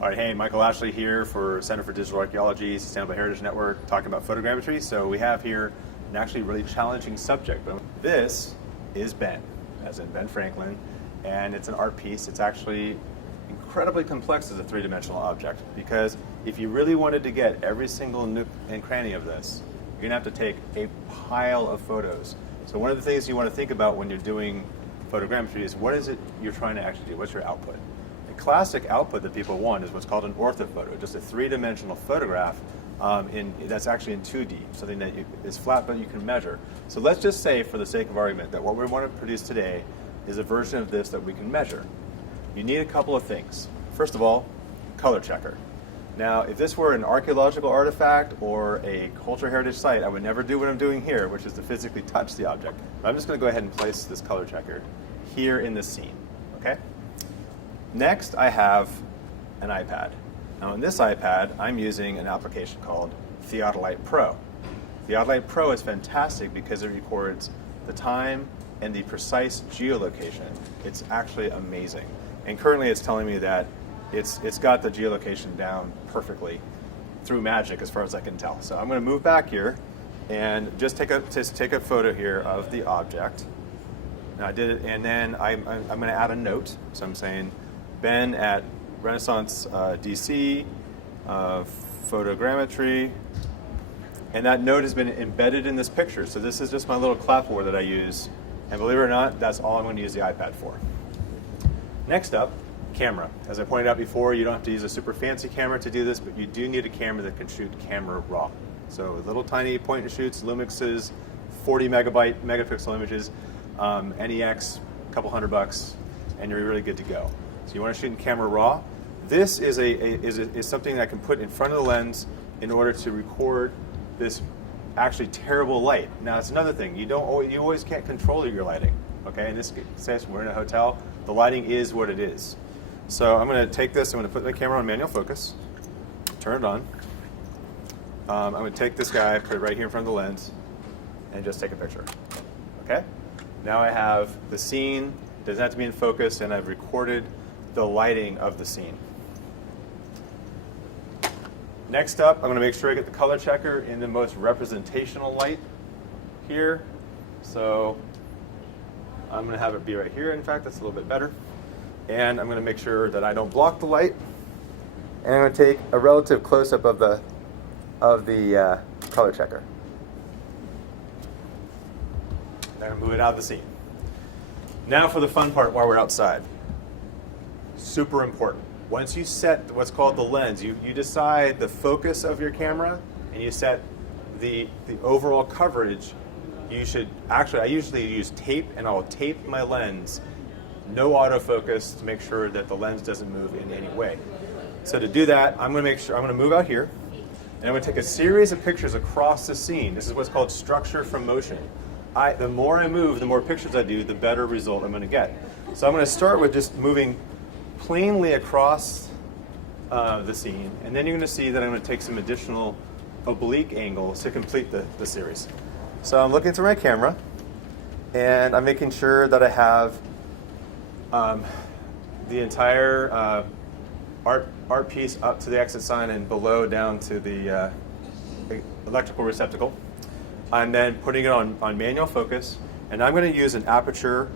All right, hey, Michael Ashley here for Center for Digital Archaeology, Sustainable Heritage Network, talking about photogrammetry. So we have here an actually really challenging subject. But this is Ben, as in Ben Franklin, and it's an art piece. It's actually incredibly complex as a three-dimensional object, because if you really wanted to get every single nook and cranny of this, you're gonna have to take a pile of photos. So one of the things you want to think about when you're doing photogrammetry is, what is it you're trying to actually do? What's your output? The classic output that people want is what's called an orthophoto, just a three-dimensional photograph that's actually in 2D, something that is flat but you can measure. So let's just say, for the sake of argument, that what we want to produce today is a version of this that we can measure. You need a couple of things. First of all, color checker. Now, if this were an archaeological artifact or a cultural heritage site, I would never do what I'm doing here, which is to physically touch the object. I'm just going to go ahead and place this color checker here in this scene, okay? Next, I have an iPad. Now, on this iPad, I'm using an application called Theodolite Pro. Theodolite Pro is fantastic because it records the time and the precise geolocation. It's actually amazing. And currently, it's telling me that it's got the geolocation down perfectly through magic, as far as I can tell. So I'm going to move back here and just take a photo here of the object. Now I did it, and then I'm going to add a note. So I'm saying, Ben at Renaissance DC, Photogrammetry, and that note has been embedded in this picture. So this is just my little clapboard that I use, and believe it or not, that's all I'm going to use the iPad for. Next up, camera. As I pointed out before, you don't have to use a super fancy camera to do this, but you do need a camera that can shoot camera raw. So little tiny point and shoots, Lumixes, 40 megapixel images, NEX, a couple $100, and you're really good to go. So you want to shoot in camera raw. This is something that I can put in front of the lens in order to record this actually terrible light. Now, it's another thing. You always can't control your lighting. Okay, in this case, we're in a hotel. The lighting is what it is. So I'm going to take this. I'm going to put my camera on manual focus. Turn it on. I'm going to take this guy, put it right here in front of the lens, and just take a picture. Okay. Now I have the scene. Doesn't have to be in focus, and I've recorded the lighting of the scene. Next up, I'm going to make sure I get the color checker in the most representational light here. So I'm going to have it be right here. In fact, that's a little bit better. And I'm going to make sure that I don't block the light. And I'm going to take a relative close-up of the color checker. Then I'm going to move it out of the scene. Now for the fun part while we're outside. Super important. Once you set what's called the lens, you decide the focus of your camera, and you set the overall coverage. You should actually, I usually use tape, and I'll tape my lens, no autofocus, to make sure that the lens doesn't move in any way. So to do that, I'm going to move out here, and I'm going to take a series of pictures across the scene. This is what's called structure from motion. The more I move, the more pictures I do, the better result I'm going to get. So I'm going to start with just moving plainly across the scene, and then you're going to see that I'm going to take some additional oblique angles to complete the series. So I'm looking through my camera, and I'm making sure that I have the entire art piece up to the exit sign and below down to the electrical receptacle. I'm then putting it on manual focus, and I'm going to use an aperture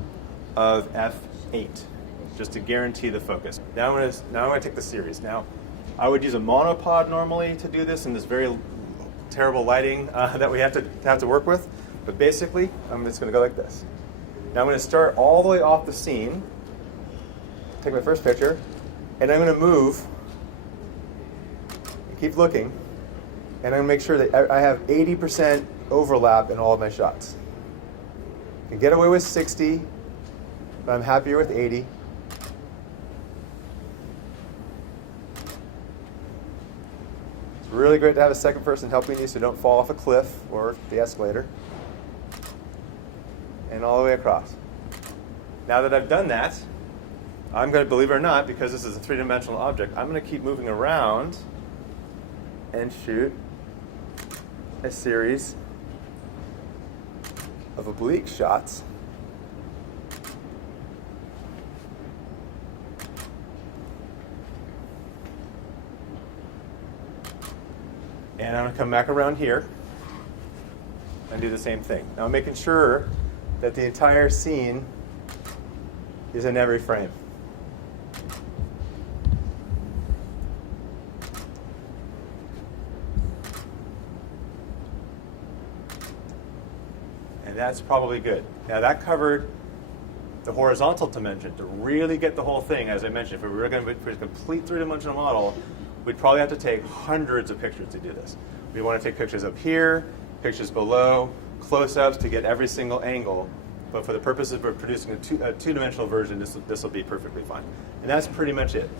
of f8 just to guarantee the focus. Now I'm going to take the series. Now, I would use a monopod normally to do this in this very terrible lighting that we have to work with, but basically, I'm just going to go like this. Now I'm going to start all the way off the scene, take my first picture, and I'm going to move, keep looking, and I'm going to make sure that I have 80% overlap in all of my shots. I can get away with 60, but I'm happier with 80. It's really great to have a second person helping you so you don't fall off a cliff or the escalator. And all the way across. Now that I've done that, I'm going to, believe it or not, because this is a three-dimensional object, I'm going to keep moving around and shoot a series of oblique shots And I'm going to come back around here and do the same thing. Now I'm making sure that the entire scene is in every frame. And that's probably good. Now that covered the horizontal dimension. To really get the whole thing, as I mentioned, if we were going to do a complete three-dimensional model, we'd probably have to take hundreds of pictures to do this. We want to take pictures up here, pictures below, close-ups to get every single angle. But for the purposes of producing a two-dimensional version, this will be perfectly fine. And that's pretty much it.